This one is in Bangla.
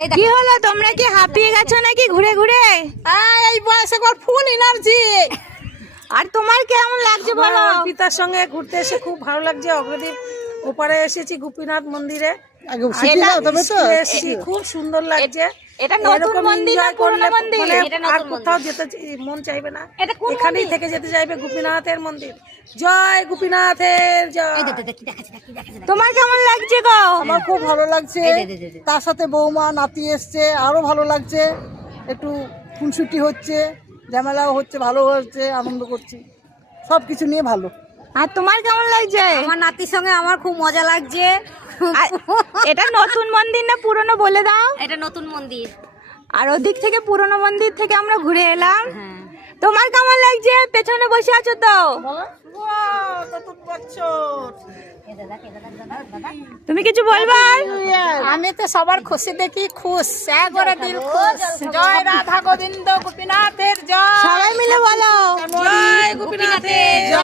কি হলো, তোমরা কি হাঁপিয়ে গেছো নাকি ঘুরে ঘুরে? এই বয়সে ফুল এনার্জি। আর তোমার কেমন লাগছে বলো? পিতার সঙ্গে ঘুরতে এসে খুব ভালো লাগছে। অগ্রদ্বীপ ওপারে এসেছি গোপীনাথ মন্দিরে, খুব সুন্দর লাগছে। এটা নতুন মন্দির না পুরনো মন্দির? আর কোথাও যেতে মন চাইবে না, এখানেই থেকে যেতে চাইবে গোপীনাথের মন্দির। জয় গোপীনাথের জয়। তোমার কেমন লাগছে গো? আমার খুব ভালো লাগছে, তার সাথে বৌমা নাতি এসছে, আরো ভালো লাগছে। একটু খুনসুটি হচ্ছে, ঝামেলাও হচ্ছে, ভালো হচ্ছে, আনন্দ করছি, সব কিছু নিয়ে ভালো। আর তোমার কেমন লাগছে? আমার নাতির সঙ্গে আমার খুব মজা লাগছে। এটা নতুন মন্দির না পুরনো বলে দাও? এটা নতুন মন্দির। আর ওদিক থেকে পুরনো মন্দির থেকে আমরা ঘুরে এলাম। তোমার কেমন লাগছে? পেছনে বসে আছো তো, তুমি কিছু বলবা? আমি তো সবার খুশি দেখি খুশ, একবারে দিল খুশ। জয় রাধা গোবিন্দ গোপীনাথের জয়।